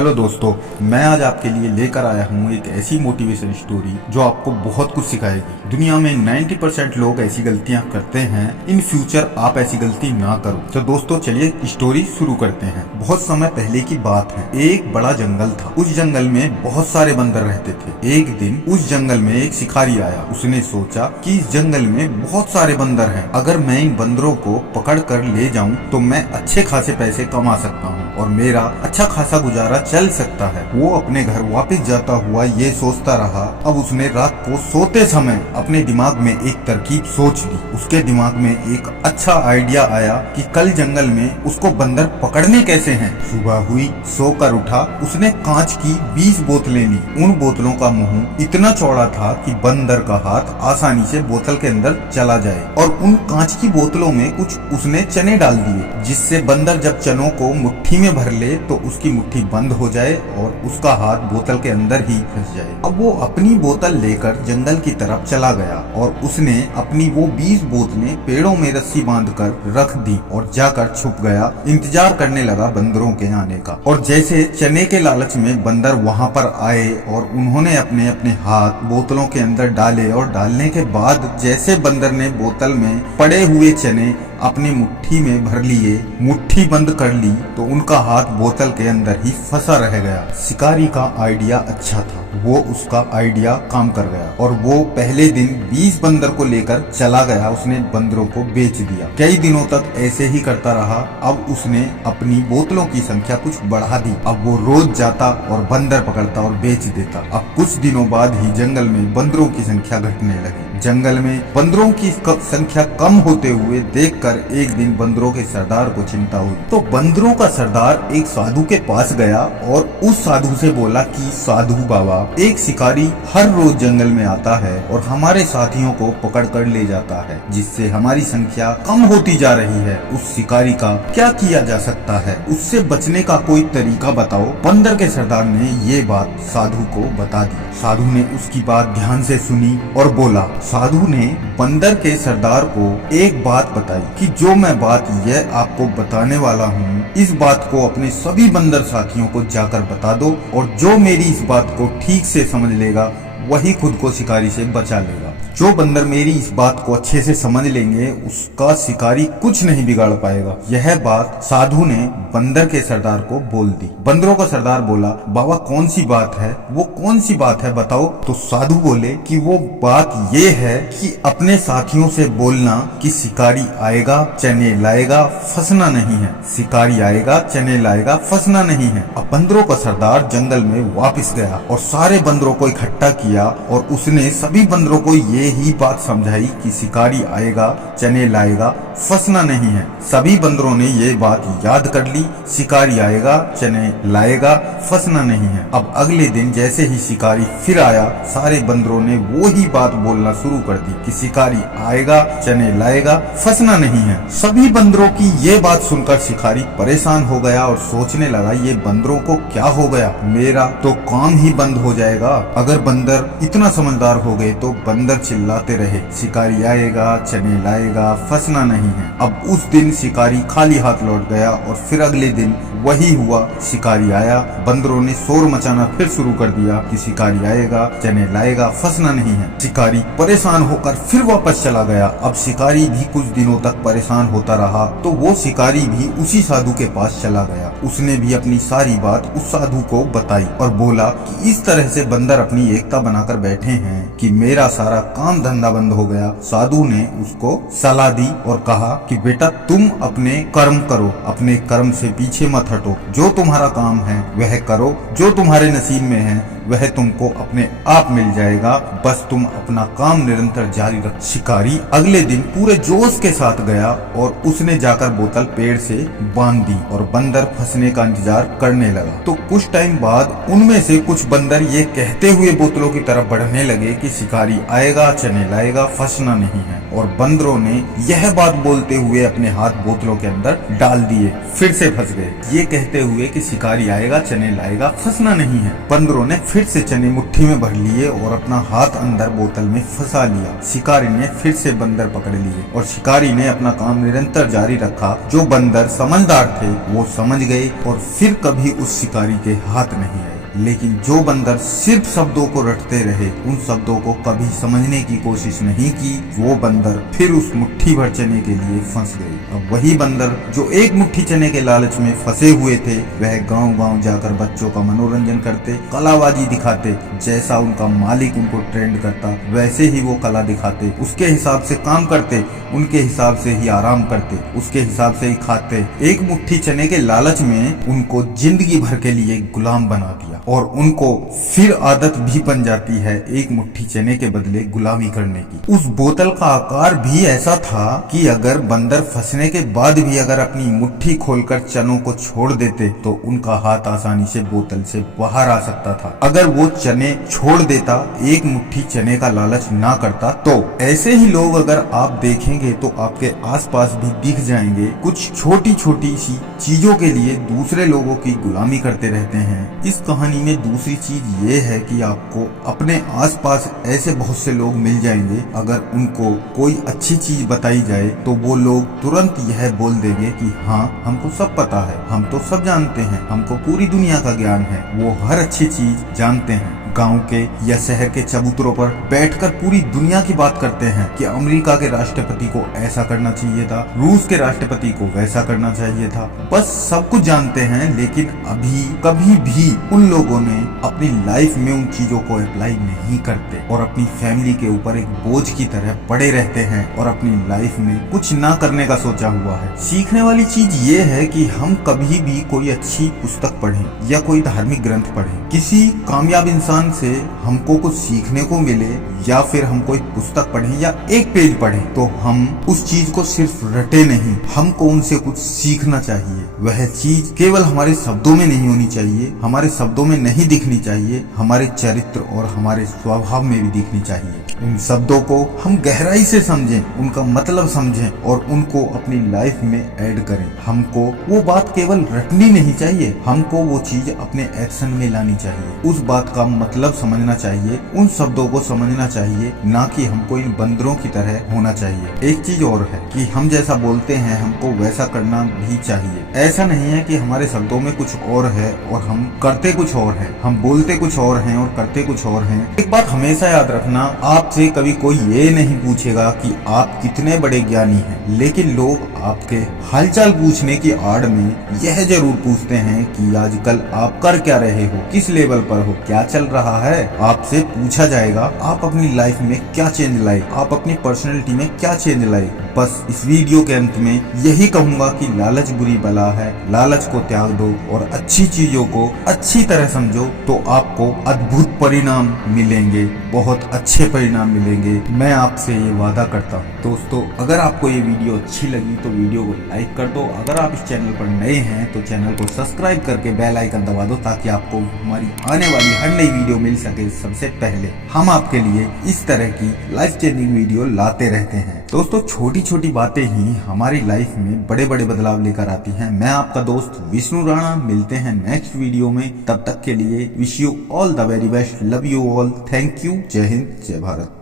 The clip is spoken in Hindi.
हेलो दोस्तों, मैं आज आपके लिए लेकर आया हूँ एक ऐसी मोटिवेशन स्टोरी जो आपको बहुत कुछ सिखाएगी। दुनिया में 90% लोग ऐसी गलतियाँ करते हैं। इन फ्यूचर आप ऐसी गलती ना करो। तो दोस्तों चलिए स्टोरी शुरू करते हैं। बहुत समय पहले की बात है। एक बड़ा जंगल था। उस जंगल में बहुत सारे बंदर रहते थे। एक दिन उस जंगल में एक शिकारी आया। उसने सोचा कि इस जंगल में बहुत सारे बंदर हैं। अगर मैं इन बंदरों को पकड़ कर ले जाऊं तो मैं अच्छे खासे पैसे कमा सकता हूँ और मेरा अच्छा खासा गुजारा चल सकता है। वो अपने घर वापस जाता हुआ ये सोचता रहा। अब उसने रात को सोते समय अपने दिमाग में एक तरकीब सोच ली। उसके दिमाग में एक अच्छा आइडिया आया कि कल जंगल में उसको बंदर पकड़ने कैसे हैं। सुबह हुई, सोकर उठा, उसने कांच की 20 बोतलें ली। उन बोतलों का मुंह इतना चौड़ा था कि बंदर का हाथ आसानी से बोतल के अंदर चला जाए और उन कांच की बोतलों में कुछ उसने चने डाल दिए, जिससे बंदर जब चनों को मुट्ठी में भर ले तो उसकी मुट्ठी बंद हो जाए और उसका हाथ बोतल के अंदर ही फंस जाए। अब वो अपनी बोतल लेकर जंगल की तरफ चला गया और उसने अपनी वो 20 बोतलें पेड़ों में रस्सी बांधकर रख दी और जाकर छुप गया। इंतजार करने लगा बंदरों के आने का। और जैसे चने के लालच में बंदर वहां पर आए और उन्होंने अपने अपने हाथ बोतलों के अंदर डाले और डालने के बाद जैसे बंदर ने बोतल में पड़े हुए चने अपनी मुट्ठी में भर लिए, मुट्ठी बंद कर ली, तो उनका हाथ बोतल के अंदर ही फंसा रह गया। शिकारी का आइडिया अच्छा था। वो उसका आइडिया काम कर गया और वो पहले दिन 20 बंदर को लेकर चला गया। उसने बंदरों को बेच दिया। कई दिनों तक ऐसे ही करता रहा। अब उसने अपनी बोतलों की संख्या कुछ बढ़ा दी। अब वो रोज जाता और बंदर पकड़ता और बेच देता। अब कुछ दिनों बाद ही जंगल में बंदरों की संख्या घटने लगी। जंगल में बंदरों की संख्या कम होते हुए देखकर एक दिन बंदरों के सरदार को चिंता हुई। तो बंदरों का सरदार एक साधु के पास गया और उस साधु से बोला कि साधु बाबा, एक शिकारी हर रोज जंगल में आता है और हमारे साथियों को पकड़ कर ले जाता है, जिससे हमारी संख्या कम होती जा रही है। उस शिकारी का क्या किया जा सकता है? उससे बचने का कोई तरीका बताओ। बंदर के सरदार ने ये बात साधु को बता दी। साधु ने उसकी बात ध्यान से सुनी और बोला। साधु ने बंदर के सरदार को एक बात बताई कि जो मैं बात यह आपको बताने वाला हूँ, इस बात को अपने सभी बंदर साथियों को जाकर बता दो और जो मेरी इस बात को ठीक से समझ लेगा वही खुद को शिकारी से बचा लेगा। जो बंदर मेरी इस बात को अच्छे से समझ लेंगे उसका शिकारी कुछ नहीं बिगाड़ पाएगा। यह बात साधु ने बंदर के सरदार को बोल दी। बंदरों का सरदार बोला, बाबा कौन सी बात है? वो कौन सी बात है बताओ। तो साधु बोले कि वो बात ये है कि अपने साथियों से बोलना कि शिकारी आएगा, चने लाएगा, फंसना नहीं है। शिकारी आएगा, चने लाएगा, फंसना नहीं है। अब बंदरों का सरदार जंगल में वापस गया और सारे बंदरों को इकट्ठा किया और उसने सभी बंदरों को ये ही बात समझाई कि शिकारी आएगा, चने लाएगा, फंसना नहीं है। सभी बंदरों ने ये बात याद कर ली। शिकारी आएगा, चने लाएगा, फंसना नहीं है। अब अगले दिन जैसे ही शिकारी फिर आया, सारे बंदरों ने वो ही बात बोलना शुरू कर दी कि शिकारी आएगा, चने लाएगा, फंसना नहीं है। सभी बंदरों की ये बात सुनकर शिकारी परेशान हो गया और सोचने लगा, ये बंदरों को क्या हो गया? मेरा तो काम ही बंद हो जाएगा। अगर बंदर इतना समझदार हो गए तो बंदर चिल्लाते रहे, शिकारी आएगा, चने लाएगा, फंसना नहीं है। अब उस दिन शिकारी खाली हाथ लौट गया और फिर अगले दिन वही हुआ। शिकारी आया, बंदरों ने शोर मचाना फिर शुरू कर दिया कि शिकारी आएगा, चने लाएगा, फंसना नहीं है। शिकारी परेशान होकर फिर वापस चला गया। अब शिकारी भी कुछ दिनों तक परेशान होता रहा तो वो शिकारी भी उसी साधु के पास चला गया। उसने भी अपनी सारी बात उस साधु को बताई और बोला कि इस तरह से बंदर अपनी एकता बनाकर बैठे हैं कि मेरा सारा काम धंधा बंद हो गया। साधु ने उसको सलाह दी और कहा कि बेटा तुम अपने कर्म करो, अपने कर्म से पीछे मत हटो। जो तुम्हारा काम है वह करो, जो तुम्हारे नसीब में है वह तुमको अपने आप मिल जाएगा। बस तुम अपना काम निरंतर जारी रख। शिकारी अगले दिन पूरे जोश के साथ गया और उसने जाकर बोतल पेड़ से बांध दी और बंदर फंसने का इंतजार करने लगा। तो कुछ टाइम बाद उनमें से कुछ बंदर ये कहते हुए बोतलों की तरफ बढ़ने लगे कि शिकारी आएगा, चने लाएगा, फंसना नहीं है। और बंदरों ने यह बात बोलते हुए अपने हाथ बोतलों के अंदर डाल दिए, फिर से फंस गए, ये कहते हुए कि शिकारी आएगा, चने लाएगा, फंसना नहीं है। बंदरों ने फिर फिर से चने मुट्ठी में भर लिए और अपना हाथ अंदर बोतल में फंसा लिया। शिकारी ने फिर से बंदर पकड़ लिए और शिकारी ने अपना काम निरंतर जारी रखा। जो बंदर समझदार थे वो समझ गए और फिर कभी उस शिकारी के हाथ नहीं आए। लेकिन जो बंदर सिर्फ शब्दों को रटते रहे, उन शब्दों को कभी समझने की कोशिश नहीं की, वो बंदर फिर उस मुट्ठी भर चने के लिए फंस गए। अब वही बंदर जो एक मुट्ठी चने के लालच में फंसे हुए थे, वह गांव-गांव जाकर बच्चों का मनोरंजन करते, कलाबाजी दिखाते। जैसा उनका मालिक उनको ट्रेंड करता वैसे ही वो कला दिखाते, उसके हिसाब से काम करते, उनके हिसाब से ही आराम करते, उसके हिसाब से ही खाते। एक मुट्ठी चने के लालच में उनको जिंदगी भर के लिए गुलाम बना दिया और उनको फिर आदत भी बन जाती है एक मुट्ठी चने के बदले गुलामी करने की। उस बोतल का आकार भी ऐसा था कि अगर बंदर फंसने के बाद भी अगर अपनी मुट्ठी खोलकर चनों को छोड़ देते तो उनका हाथ आसानी से बोतल से बाहर आ सकता था। अगर वो चने छोड़ देता, एक मुट्ठी चने का लालच ना करता, तो ऐसे ही लोग अगर आप देखेंगे तो आपके आसपास भी दिख जाएंगे। कुछ छोटी छोटी सी चीजों के लिए दूसरे लोगों की गुलामी करते रहते हैं। इस कहानी में दूसरी चीज ये है कि आपको अपने आसपास ऐसे बहुत से लोग मिल जाएंगे, अगर उनको कोई अच्छी चीज बताई जाए तो वो लोग तुरंत यह बोल देंगे कि हाँ, हमको सब पता है, हम तो सब जानते हैं, हमको पूरी दुनिया का ज्ञान है। वो हर अच्छी चीज जानते हैं। गांव के या शहर के चबूतरों पर बैठकर पूरी दुनिया की बात करते हैं कि अमेरिका के राष्ट्रपति को ऐसा करना चाहिए था, रूस के राष्ट्रपति को वैसा करना चाहिए था। बस सब कुछ जानते हैं, लेकिन अभी कभी भी उन लोगों ने अपनी लाइफ में उन चीजों को अप्लाई नहीं करते और अपनी फैमिली के ऊपर एक बोझ की तरह पड़े रहते हैं और अपनी लाइफ में कुछ ना करने का सोचा हुआ है। सीखने वाली चीज ये है कि हम कभी भी कोई अच्छी पुस्तक पढ़ें या कोई धार्मिक ग्रंथ पढ़ें, किसी कामयाब इंसान से हमको कुछ सीखने को मिले या फिर हम कोई पुस्तक पढ़ें या एक पेज पढ़ें, तो हम उस चीज को सिर्फ रटे नहीं, हमको उनसे कुछ सीखना चाहिए। वह चीज केवल हमारे शब्दों में नहीं होनी चाहिए, हमारे शब्दों में नहीं दिखनी चाहिए, हमारे चरित्र और हमारे स्वभाव में भी दिखनी चाहिए। उन शब्दों को हम गहराई से समझें, उनका मतलब समझें और उनको अपनी लाइफ में ऐड करें। हमको वो बात केवल रटनी नहीं चाहिए, हमको वो चीज अपने एक्शन में लानी चाहिए। उस बात का मतलब समझना चाहिए, उन शब्दों को समझना चाहिए, ना कि हमको इन बंदरों की तरह होना चाहिए। एक चीज और है कि हम जैसा बोलते हैं हमको वैसा करना भी चाहिए। ऐसा नहीं है कि हमारे शब्दों में कुछ और है और हम करते कुछ और हैं, हम बोलते कुछ और हैं और करते कुछ और हैं। एक बात हमेशा याद रखना, आपसे कभी कोई ये नहीं पूछेगा कि आप कितने बड़े ज्ञानी हैं, लेकिन लोग आपके हालचाल पूछने की आड़ में यह जरूर पूछते हैं कि आजकल आप कर क्या रहे हो, किस लेवल पर हो, क्या चल रहा है। आपसे पूछा जाएगा आप अपनी लाइफ में क्या चेंज लाए, आप अपनी पर्सनैलिटी में क्या चेंज लाए। बस इस वीडियो के अंत में यही कहूंगा कि लालच बुरी बला है, लालच को त्याग दो और अच्छी चीजों को अच्छी तरह समझो, तो आपको अद्भुत परिणाम मिलेंगे, बहुत अच्छे परिणाम मिलेंगे। मैं आपसे ये वादा करता हूँ। दोस्तों, अगर आपको ये वीडियो अच्छी लगी तो वीडियो को लाइक कर दो। अगर आप इस चैनल पर नए हैं तो चैनल को सब्सक्राइब करके बेल आइकन दबा दो, ताकि आपको हमारी आने वाली हर नई वीडियो मिल सके सबसे पहले। हम आपके लिए इस तरह की लाइफ चेंजिंग वीडियो लाते रहते हैं। दोस्तों, छोटी छोटी बातें ही हमारी लाइफ में बड़े बड़े बदलाव लेकर आती हैं। मैं आपका दोस्त विष्णु राणा, मिलते हैं नेक्स्ट वीडियो में। तब तक के लिए wish you all the very best, love you all, thank you, जय हिंद, जय भारत।